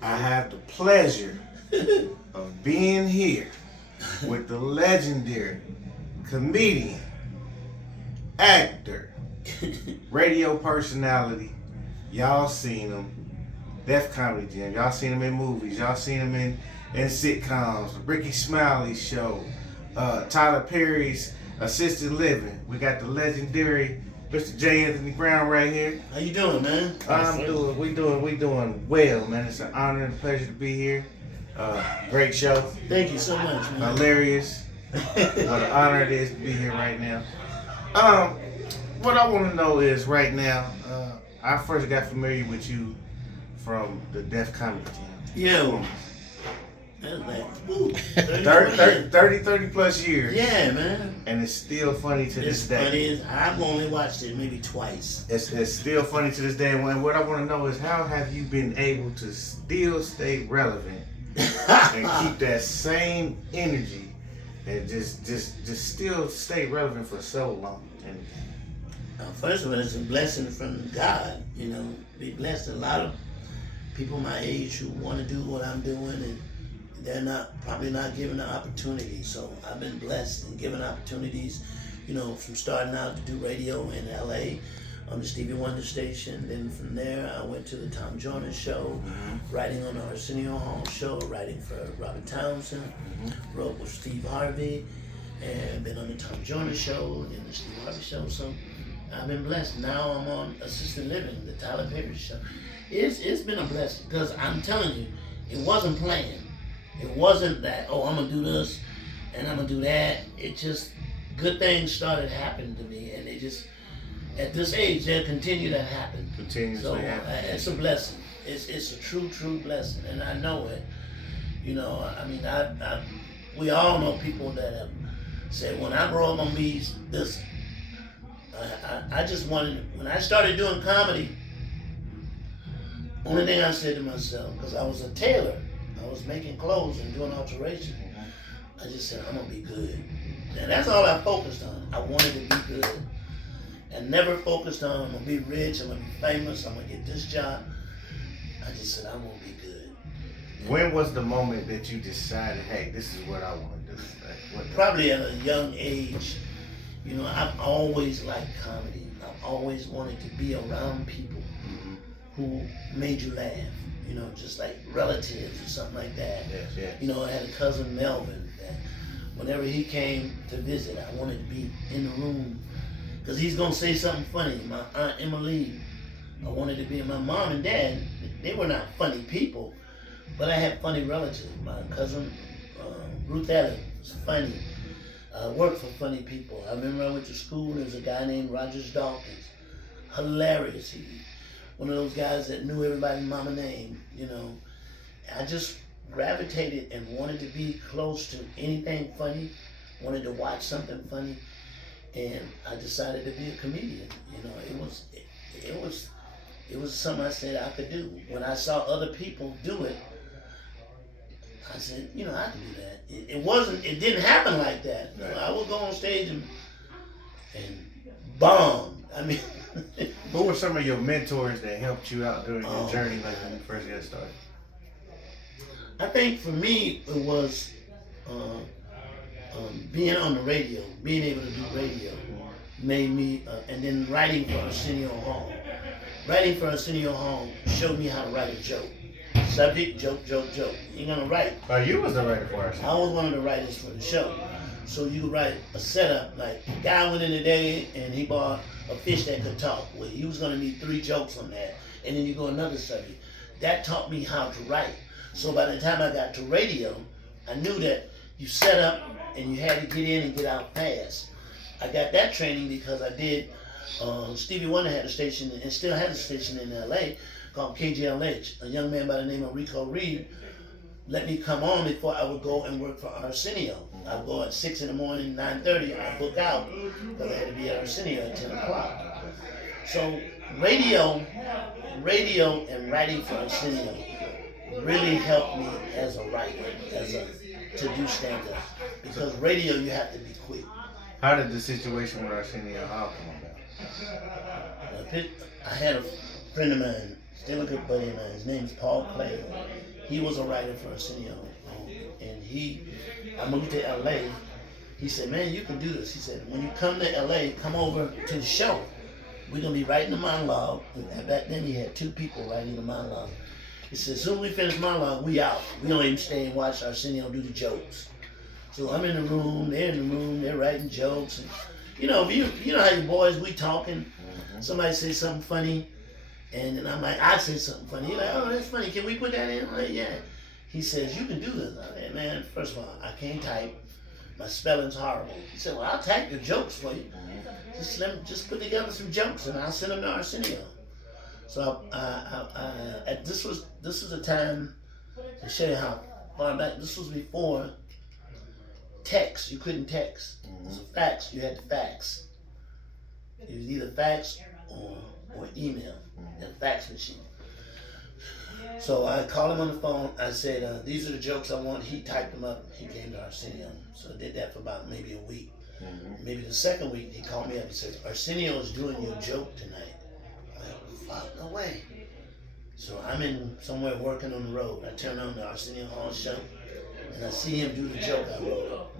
I have the pleasure of being here with the legendary comedian, actor, radio personality. Y'all seen him. Def Comedy Jam. Y'all seen him in movies. Y'all seen him in sitcoms. Ricky Smiley's show. Tyler Perry's Assisted Living. We got the legendary Mr. J. Anthony Brown right here. How you doing, man? We doing well, man. It's an honor and a pleasure to be here. Great show. Thank you so much, man. Hilarious. What an honor it is to be here right now. What I want to know is right now, I first got familiar with you from the Def Comedy Jam. Yeah. That's like 30 plus years. Yeah, man. And it's still funny to this day. Funny. I've only watched it maybe twice. It's still funny to this day. And what I want to know is how have you been able to still stay relevant and keep that same energy and just still stay relevant for so long? And first of all, it's a blessing from God. You know, be blessed. A lot of people my age who want to do what I'm doing, and they're probably not given the opportunity. So I've been blessed and given opportunities, you know, from starting out to do radio in LA on the Stevie Wonder station. Then from there, I went to the Tom Joyner show, writing on the Arsenio Hall show, writing for Robert Townsend, wrote with Steve Harvey, and been on the Tom Joyner show and the Steve Harvey show. So I've been blessed. Now I'm on Assisted Living, the Tyler Perry show. It's been a blessing because I'm telling you, it wasn't planned. It wasn't that, oh, I'm going to do this and I'm going to do that. It just, good things started happening to me, and they just, at this age, they'll continue to happen. Continuously happen. It's a blessing. It's a true blessing, and I know it. You know, I mean, we all know people that have said, when I grow up, I'm going to be this. I just wanted, when I started doing comedy, only thing I said to myself, because I was a tailor, I was making clothes and doing alteration, I just said, I'm going to be good. And that's all I focused on. I wanted to be good. And never focused on, I'm going to be rich, I'm going to be famous, I'm going to get this job. I just said, I'm going to be good. When was the moment that you decided, hey, this is what I want to do? Probably at a young age. You know, I've always liked comedy. I've always wanted to be around people who made you laugh. You know, just like relatives or something like that. Yes. You know, I had a cousin, Melvin, that whenever he came to visit, I wanted to be in the room because he's going to say something funny. My Aunt Emily, I wanted to be, my mom and dad, they were not funny people, but I had funny relatives. My cousin, Ruth Allen, was funny. I worked for funny people. I remember I went to school, there was a guy named Rogers Dawkins. Hilarious. One of those guys that knew everybody's mama name, you know. I just gravitated and wanted to be close to anything funny, wanted to watch something funny, and I decided to be a comedian. You know, it was something I said I could do. When I saw other people do it, I said, you know, I can do that. It didn't happen like that. Right. You know, I would go on stage and bomb. I mean, who were some of your mentors that helped you out during your journey, like when you first got started? I think for me, it was being on the radio, being able to do radio made me, and then writing for Arsenio Hall. Writing for Arsenio Hall showed me how to write a joke. Subject, joke. You're gonna write. Oh, you was the writer for us. I was one of the writers for the show. So you could write a setup, like a guy went in the day and he bought a fish that could talk. Well, he was gonna need 3 jokes on that. And then you go another subject. That taught me how to write. So by the time I got to radio, I knew that you set up and you had to get in and get out fast. I got that training because I did, Stevie Wonder had a station and still has a station in LA called KGLH. A young man by the name of Rico Reed let me come on before I would go and work for Arsenio. I'd go at 6 in the morning, 9:30, I'd book out because I had to be at Arsenio at 10 o'clock. So radio and writing for Arsenio really helped me as a writer, to do stand-up. Because radio, you have to be quick. How did the situation with Arsenio Hall come about? I had a friend of mine Still a good buddy of mine. His name is Paul Clay. He was a writer for Arsenio. And I moved to LA. He said, man, you can do this. He said, when you come to LA, come over to the show. We're going to be writing the monologue. And back then he had 2 people writing the monologue. He said, as soon as we finish monologue, we out. We don't even stay and watch Arsenio do the jokes. So I'm in the room, they're in the room, they're writing jokes. And, you know how you boys, we talking. Somebody say something funny. And then I'm like, I say something funny. He's like, oh, that's funny. Can we put that in? I'm like, yeah. He says, you can do this. I said, man, first of all, I can't type. My spelling's horrible. He said, well, I'll type your jokes for you. Just put together some jokes and I'll send them to Arsenio. So this was a time to show you how far back. This was before text. You couldn't text. It was a fax. You had to fax. It was either fax or email. A fax machine. So I called him on the phone. I said, these are the jokes I want. He typed them up. He came to Arsenio. So I did that for about maybe a week. Maybe the second week, he called me up and said, Arsenio is doing your joke tonight. I'm like, fuck, no way. So I'm in somewhere working on the road. I turn on the Arsenio Hall show, and I see him do the joke I wrote.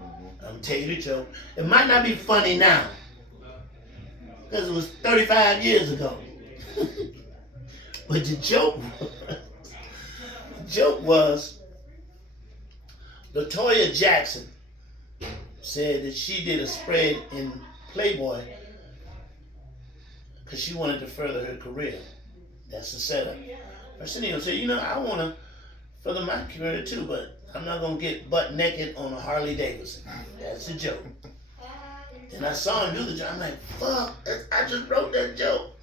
I'm going to tell you the joke. It might not be funny now, because it was 35 years ago. But the joke was LaToya Jackson said that she did a spread in Playboy because she wanted to further her career. That's the setup. Arsenio said, I want to further my career too, but I'm not going to get butt naked on a Harley Davidson. That's the joke. And I saw him do the joke. I'm like, fuck, I just wrote that joke.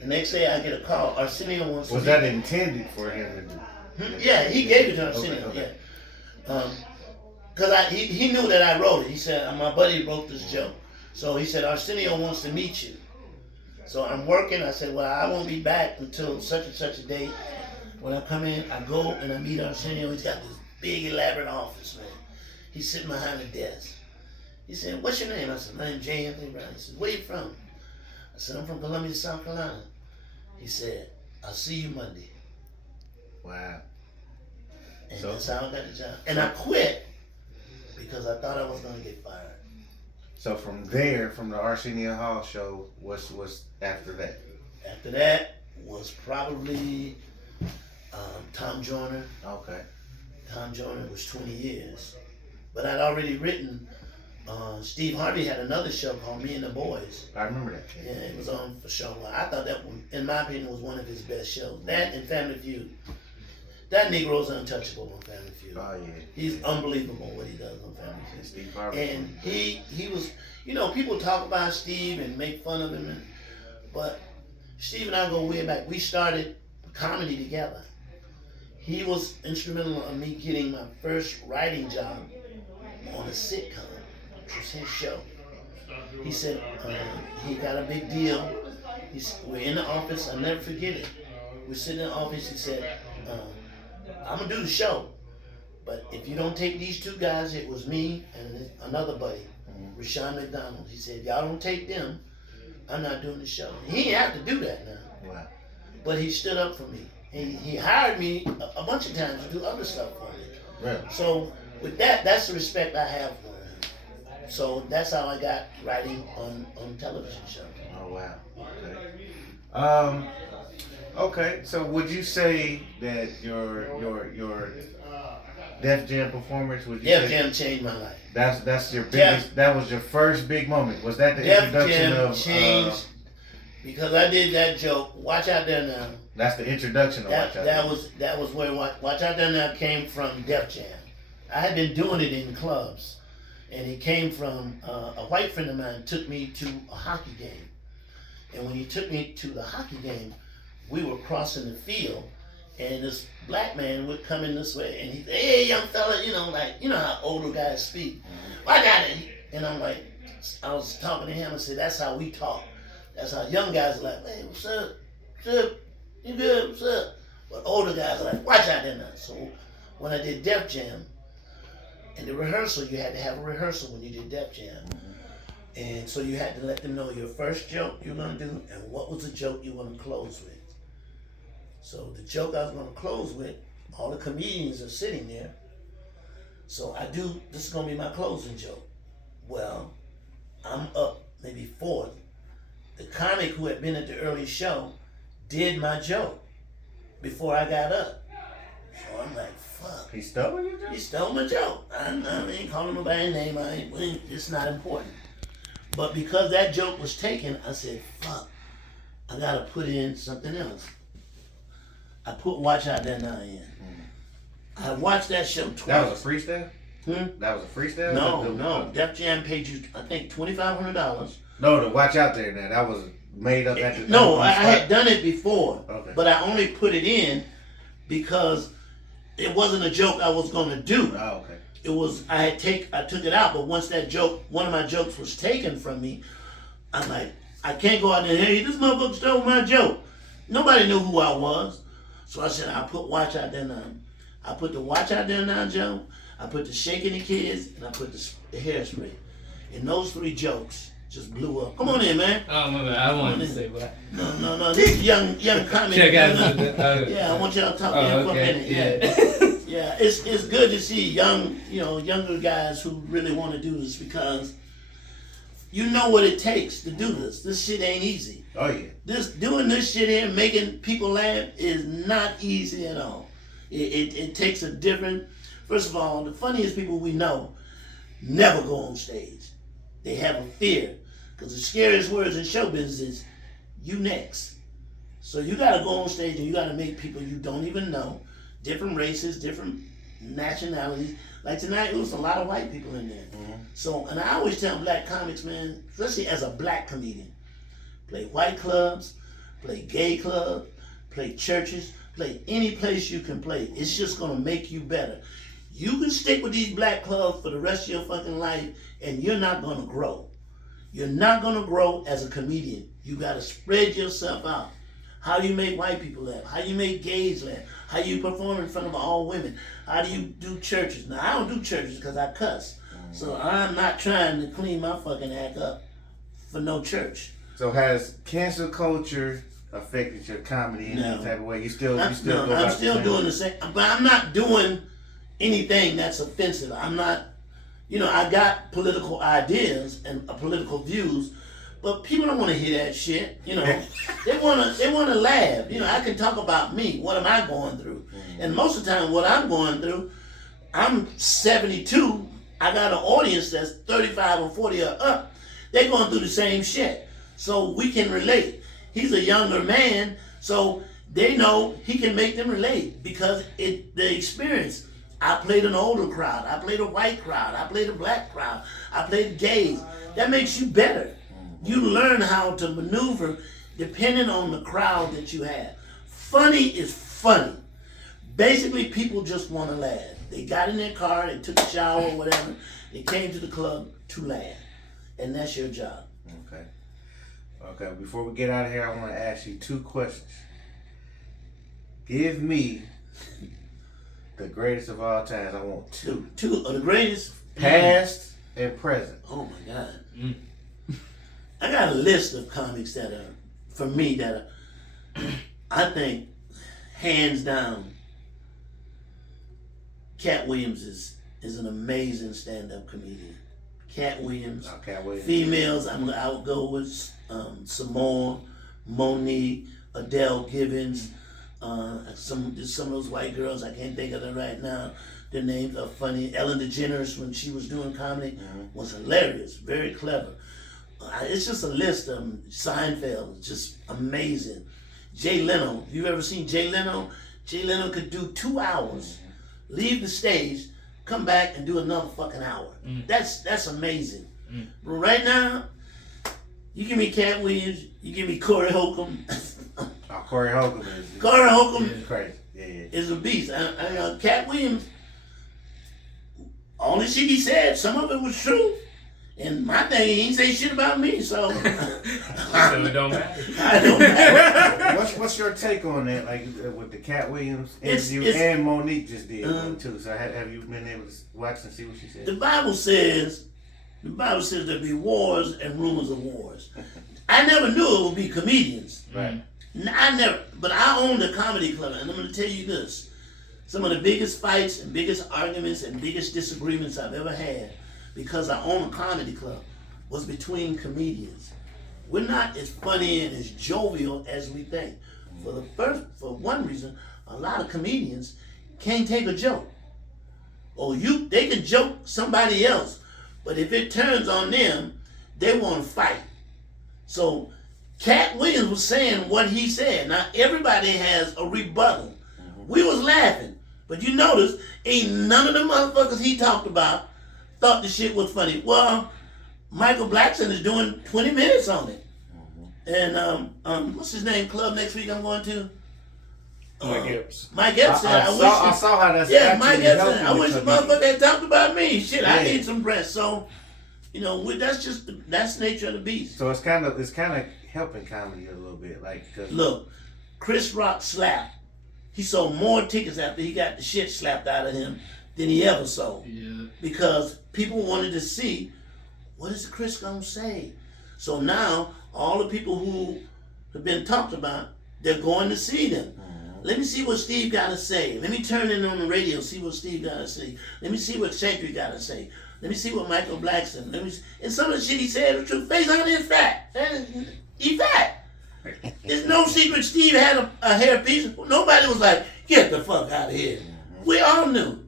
The next day I get a call. Arsenio wants to. Was that intended for him to do? Yeah, he gave it to Arsenio. Okay. Yeah. Because he knew that I wrote it. He said, my buddy wrote this joke. So he said, Arsenio wants to meet you. So I'm working. I said, well, I won't be back until such and such a date. When I come in, I go and I meet Arsenio. He's got this big, elaborate office, man. He's sitting behind the desk. He said, what's your name? I said, my name's J. Anthony Brown. He said, where you from? I said, I'm from Columbia, South Carolina. He said, I'll see you Monday. Wow. And that's how I got the job. And I quit because I thought I was going to get fired. So from there, from the Arsenio Hall show, what's after that? After that was probably Tom Joyner. Okay. Tom Joyner was 20 years. But I'd already written, Steve Harvey had another show called Me and the Boys. I remember that. Yeah, it was on for show. I thought that one, in my opinion, was one of his best shows. That and Family Feud. That Negro's untouchable on Family Feud. Oh, yeah. He's unbelievable what he does on Family Feud. Steve Harvey. And he was, people talk about Steve and make fun of him, but Steve and I go way back. We started comedy together. He was instrumental in me getting my first writing job on a sitcom, which was his show. He said he got a big deal. We're in the office. I'll never forget it. We're sitting in the office. He said, I'm going to do the show. But if you don't take these 2 guys, it was me and another buddy, Rashawn McDonald. He said, if y'all don't take them, I'm not doing the show. He didn't have to do that now. Wow. But he stood up for me. He hired me a bunch of times to do other stuff for me. Really? So with that, that's the respect I have for him. So that's how I got writing on television shows. Oh wow. Okay. Okay. So would you say that your Def Jam performance? Would you Def say Jam changed my life. That's your biggest. That was your first big moment. Was that the introduction Def Jam of? Changed because I did that joke. Watch Out There Now. That's the introduction of Watch Out There. That was where Watch Out There Now came from. Def Jam. I had been doing it in clubs, and it came from a white friend of mine took me to a hockey game, and when he took me to the hockey game, we were crossing the field, and this black man would come in this way, and he said, "Hey, young fella, how older guys speak. I got it." And I'm like, I was talking to him and said, "That's how we talk. That's how young guys are like, hey, what's up? What's up? You good? What's up?" But older guys are like, watch out there now. So when I did Def Jam, in the rehearsal, you had to have a rehearsal when you did Def Jam. And so you had to let them know your first joke you were going to do and what was the joke you were going to close with. So the joke I was gonna close with, all the comedians are sitting there. So this is gonna be my closing joke. Well, I'm up maybe fourth. The comic who had been at the early show did my joke before I got up. So I'm like, fuck. He stole your joke? He stole my joke. I ain't calling nobody's name. It's not important. But because that joke was taken, I said, fuck. I gotta put in something else. I put Watch Out There Now in. I watched that show twice. That was a freestyle? Hmm? That was a freestyle? No. Def Jam paid you, I think, $2,500. No, to Watch Out There Now. That was made up at the No, I had done it before. Okay. But I only put it in because it wasn't a joke I was gonna do. Oh, okay. It was I took it out, but once that joke, one of my jokes was taken from me, I'm like, I can't go out there, hey, this motherfucker stole my joke. Nobody knew who I was. So I said, I'll put Watch Out There Now. I put the Watch Out There Now joke, I put the Shaking the Kids, and I put the Hairspray. And those three jokes just blew up. Come on in, man. Oh, my bad. I wanted to say what? No. This is young comic. Check out yeah, I want y'all to talk to him for a minute. Yeah. Yeah, it's good to see younger guys who really want to do this because you know what it takes to do this. This shit ain't easy. Oh, yeah. Doing this shit here, making people laugh is not easy at all. It takes a different. First of all, the funniest people we know never go on stage. They have a fear because the scariest words in show business is "you next." So you got to go on stage and you got to make people you don't even know, different races, different nationalities. Like tonight, it was a lot of white people in there. Mm-hmm. So, and I always tell black comics, man, especially as a black comedian, play white clubs, play gay clubs, play churches, play any place you can play. It's just gonna make you better. You can stick with these black clubs for the rest of your fucking life and you're not gonna grow. You're not gonna grow as a comedian. You gotta spread yourself out. How do you make white people laugh? How do you make gays laugh? How do you perform in front of all women? How do you do churches? Now, I don't do churches because I cuss. So I'm not trying to clean my fucking act up for no church. So has cancel culture affected your comedy in any type of way? I'm still doing the same, but I'm not doing anything that's offensive. I'm not, I got political ideas and political views, but people don't want to hear that shit. They want to laugh. I can talk about me. What am I going through? And most of the time, what I'm going through, I'm 72. I got an audience that's 35 or 40 or up. They're going through the same shit. So we can relate. He's a younger man, so they know he can make them relate because the experience. I played an older crowd. I played a white crowd. I played a black crowd. I played gays. That makes you better. You learn how to maneuver depending on the crowd that you have. Funny is funny. Basically, people just want to laugh. They got in their car, they took a shower or whatever. They came to the club to laugh. And that's your job. Okay, before we get out of here, I want to ask you two questions. Give me the greatest of all times. I want two. Two of the greatest? Past and present. Oh my God. I got a list of comics that are, for me, that are, I think, hands down, Katt Williams is an amazing stand-up comedian. Katt Williams. Oh, Katt Williams. Females, I would go with Simone, Monique, Adele Gibbons, some of those white girls, I can't think of them right now. Their names are funny. Ellen DeGeneres, when she was doing comedy, was hilarious, very clever. It's just a list of them. Seinfeld, just amazing. Jay Leno, you ever seen Jay Leno? Jay Leno could do 2 hours, leave the stage, come back and do another fucking hour. That's amazing. But right now, you give me Katt Williams, you give me Corey Holcomb. Corey Holcomb is crazy. Yeah. Is a beast. Katt Williams, all the shit he said, some of it was true. And my thing, he ain't say shit about me, so. So it don't matter. I don't matter. What's your take on that? Like with the Katt Williams interview, and Monique just did one too. So have you been able to watch and see what she said? The Bible says there'll be wars and rumors of wars. I never knew it would be comedians. Right. I never, but I owned a comedy club, and I'm going to tell you this. Some of the biggest fights and biggest arguments and biggest disagreements I've ever had because I own a comedy club was between comedians. We're not as funny and as jovial as we think. For one reason, a lot of comedians can't take a joke. Or they can joke somebody else, but if it turns on them, they want to fight. So Katt Williams was saying what he said. Now everybody has a rebuttal. We was laughing, but you notice ain't none of the motherfuckers he talked about thought the shit was funny. Well, Michael Blackson is doing 20 minutes on it. And what's his name? Club next week I'm going to. Mike Epps. Mike Epps said, I saw how that's Mike Epps said, I wish the motherfucker had talked about me. Shit, yeah. I need some rest. So, that's just that's the nature of the beast. So it's kind of helping comedy a little bit, like. Cause look, Chris Rock slapped. He sold more tickets after he got the shit slapped out of him than he ever sold. Yeah. Because people wanted to see what is Chris gonna say. So now all the people who have been talked about, they're going to see them. Let me see what Steve got to say. Let me turn in on the radio, see what Steve got to say. Let me see what Shankry got to say. Let me see what Michael Blackson. And some of the shit he said was true. Face on his fat. He fat. It's no secret Steve had a hairpiece. Nobody was like, get the fuck out of here. We all knew.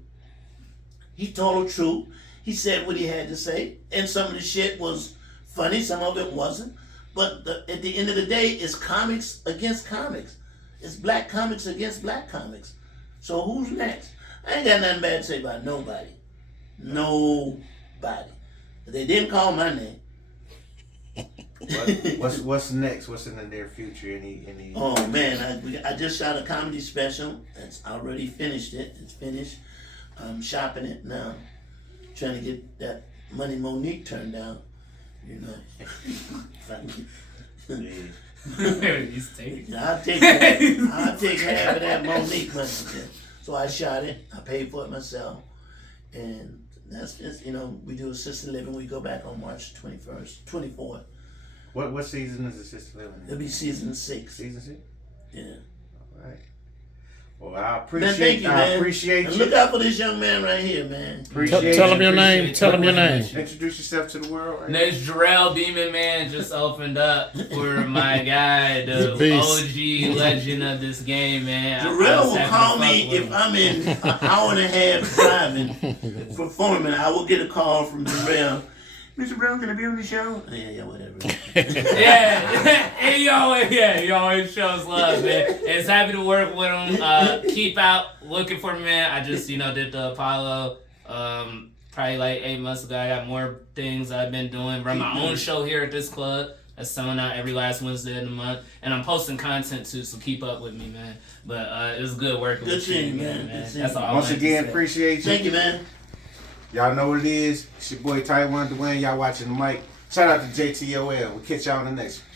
He told the truth. He said what he had to say. And some of the shit was funny. Some of it wasn't. But at the end of the day, it's comics against comics. It's black comics against black comics. So who's next? I ain't got nothing bad to say about nobody. Nobody. They didn't call my name. What's next? What's in the near future? Any? Oh man, I just shot a comedy special. It's already finished. It's finished. I'm shopping it now. Trying to get that money Monique turned down. He's taking. I'll take half of that Monique money. So I shot it. I paid for it myself, and that's just we do assisted living. We go back on March 24th. What season is assisted living? It'll be season 6. Season 6. Yeah. All right. Well, I appreciate. Man, thank you, man. I appreciate and you. look out for this young man right here, man. Tell him your name. Tell him your name. Introduce yourself to the world. Right? Next, Jarrell Beeman, man, just opened up for my guy, the OG legend of this game, man. Jarrell will call me if I'm in an hour and a half driving, performing. I will get a call from Jarrell. Mr. Brown, can I be on the show? Yeah, whatever. He always shows love, man. It's happy to work with him. Keep out looking for me, man. I just, did the Apollo, probably like 8 months ago. I got more things I've been doing. Run my own show here at this club. That's selling out every last Wednesday of the month. And I'm posting content too, so keep up with me, man. But it was good working with you, man. That's all. Once again, appreciate you. Thank you, man. Y'all know what it is. It's your boy Tiwan, Diwane. Y'all watching the mic. Shout out to JTOL. We'll catch y'all on the next one.